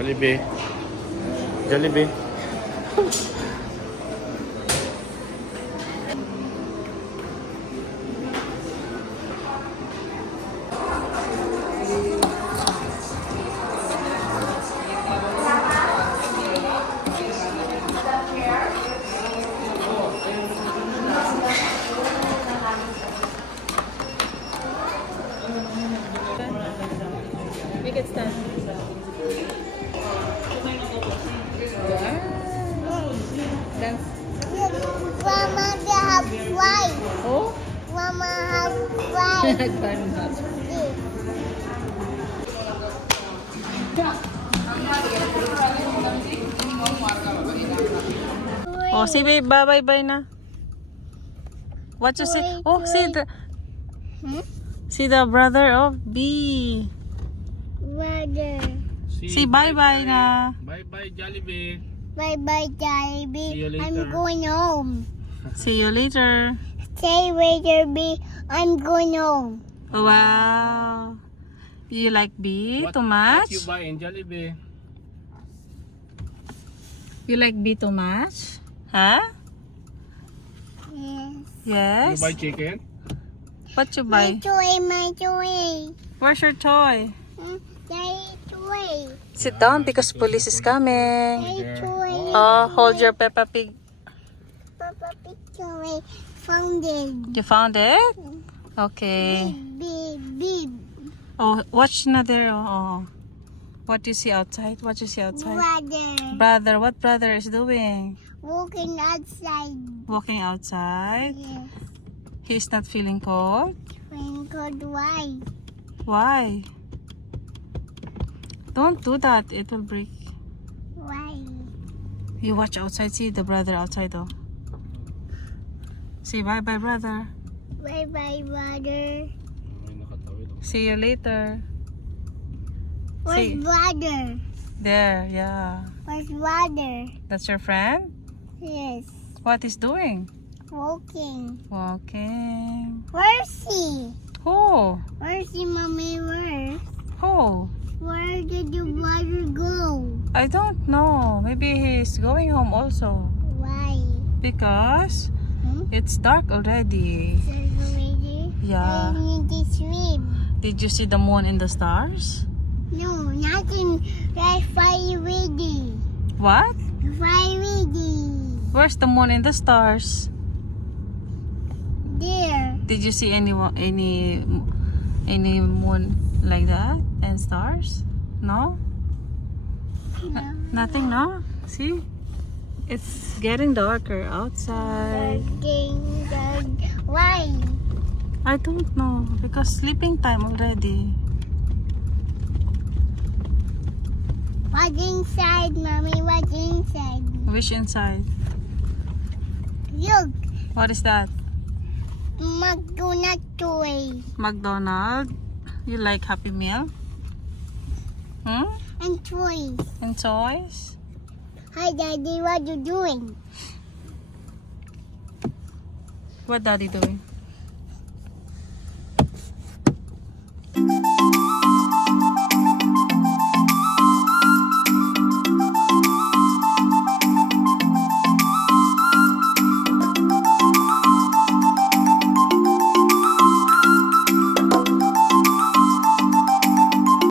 Jollibee. Jollibee. Make it stand. Dance. Mama, they have flies. Oh? Mama have flies. Oh, see babe, bye-bye na. What you say? Oh, see the Hmm? see the brother of B. Brother. See bye-bye na. Bye-bye, Jollibee. Bye-bye, See you Jollibee. later. I'm going home. See you later. Stay later, B. I'm going home. Wow. You like B too What much? you buy in Jollibee? You like B too much? Huh? Yes. Yes. You buy chicken? What you My buy? toy, my toy. Where's your toy? My toy. Sit down because police is coming. My toy. Oh, hold your Peppa Pig. Papa picture. Found it. You found it? Okay. Big, big. Oh, watch na there. Oh. What do you see outside? What you see outside? Brother. Brother, what brother is doing? Walking outside. Walking outside. Yes. He's not feeling cold. Twinkle why? Why? Don't do that. It will break. Why? You watch outside. See the brother outside though. Say bye-bye, brother. Bye bye, brother. May nakatawid ako. See you later. Where's See. brother? There, yeah. Where's brother? That's your friend? Yes. What is doing? Walking. Walking. Where's he? Who? Where's he, mommy? Where? Who? Where did your brother go? I don't know. Maybe he's going home also. Why? Because Hmm? it's dark already. Already? Yeah. I need to sleep. Did you see the moon and the stars? No, nothing. That's fire ready. What? Fire ready. Where's the moon and the stars? There. Did you see any moon like that and stars? No? No. Nothing, no? See? It's getting darker outside. Why? I don't know because sleeping time already. What's inside, mommy? What's inside? Wish inside. Look, What is that? McDonald's toy McDonald. You like Happy Meal? Hmm? and toys. And toys? Hi, Daddy. What you doing? What daddy doing?